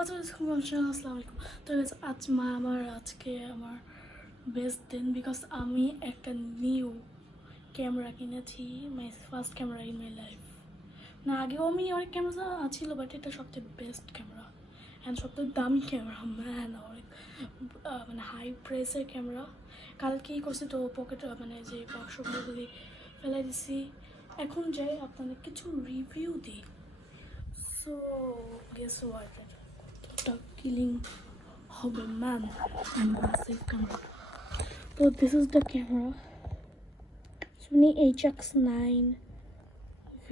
আসসালামু আলাইকুম। তো আজকে আমার বেস্ট দিন, বিকজ আমি একটা নিউ ক্যামেরা কিনেছি, my first camera in my life. না, আগেও আমি অনেক ক্যামেরা ছিল, বাট এটা সবচেয়ে বেস্ট ক্যামেরা অ্যান্ড সবচেয়ে দামি ক্যামেরা, ম্যান। অনেক মানে হাই প্রাইসের ক্যামেরা। কালকেই করছি তো পকেট মানে যে বাক্সগুলো দিয়ে ফেলাই দিছি। এখন যাই আপনাদের কিছু রিভিউ দিই। So guess what, killing hobby man and massive camera. So this is the camera, Sony HX9V.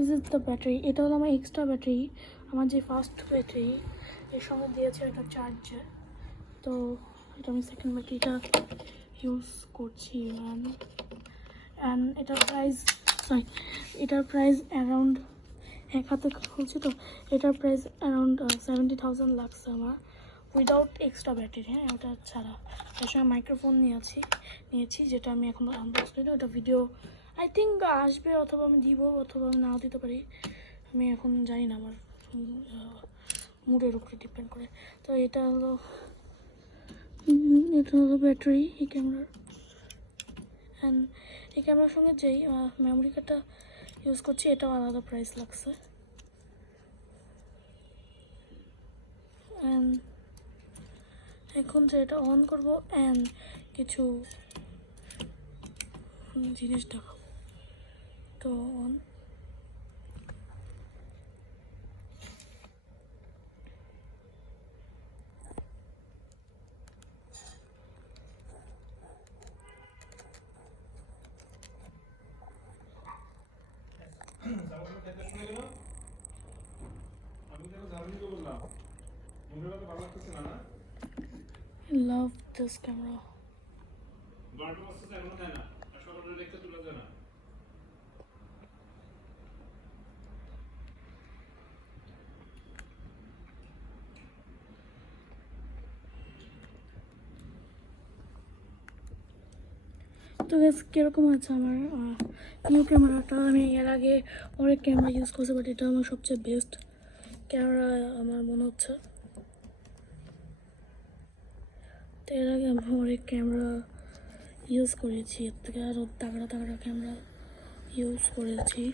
This is the battery. এটা হলো আমার এক্সট্রা ব্যাটারি, আমার যে ফার্স্ট ব্যাটারি এর সঙ্গে দিয়েছে একটা চার্জার। তো এটা আমি সেকেন্ড ব্যাটারিটা ইউজ করছি ম্যান। অ্যান্ড এটার প্রাইস অ্যারাউন্ড, এক হাতে খুলছি তো, এটার প্রাইস অ্যারাউন্ড 70,000 লাগছে আমার, উইদাউট এক্সট্রা ব্যাটারি। হ্যাঁ, ওটা ছাড়া। তার সঙ্গে মাইক্রোফোন নিয়েছি, যেটা আমি এখন আনবক্স করি। ওটা ভিডিও আই থিঙ্ক আসবে, অথবা আমি দিব, অথবা আমি নাও দিতে পারি। আমি এখন জানি না, আমার মুডের উপরে ডিপেন্ড করে। তো এটা হলো ব্যাটারি এই ক্যামেরার। অ্যান্ড এই ক্যামেরার সঙ্গে যেই মেমোরি কার্ডটা ইউজ করছি, এটাও আলাদা প্রাইস লাগছে। অ্যান্ড এখন যে এটা অন করবো অ্যান্ড কিছু জিনিস দেখাবো। তো on, I love this camera. তো গাইস, কীরকম আছে আমার নিউ ক্যামেরাটা? আমি এর আগে অনেক ক্যামেরা ইউজ করছি, বাট এটা আমার সবচেয়ে বেস্ট ক্যামেরা আমার মনে হচ্ছে। তো এর আগে আমি অনেক ক্যামেরা ইউজ করেছি, এর থেকে আরও তাগড়া ক্যামেরা ইউজ করেছি।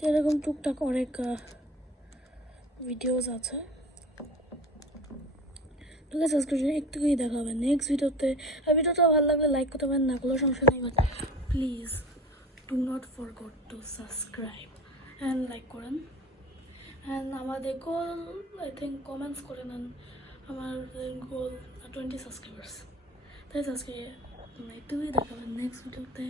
তো এরকম টুকটাক অনেক ভিডিওস আছে। ঠিক আছে, আজকের জন্য একটুকুই দেখা হবে নেক্সট ভিডিওতে। আর ভিডিওটা ভালো লাগলে লাইক করতে পারেন, না করলেও সমস্যা নেই, but please do not forgot to subscribe and like করেন। অ্যান্ড আমাদের গোল আই থিঙ্ক কমেন্টস করে নেন। আমাদের গোল 20 সাবস্ক্রাইবার্স। তাই আজকে একটুকুই দেখা হবে নেক্সট ভিডিওতে।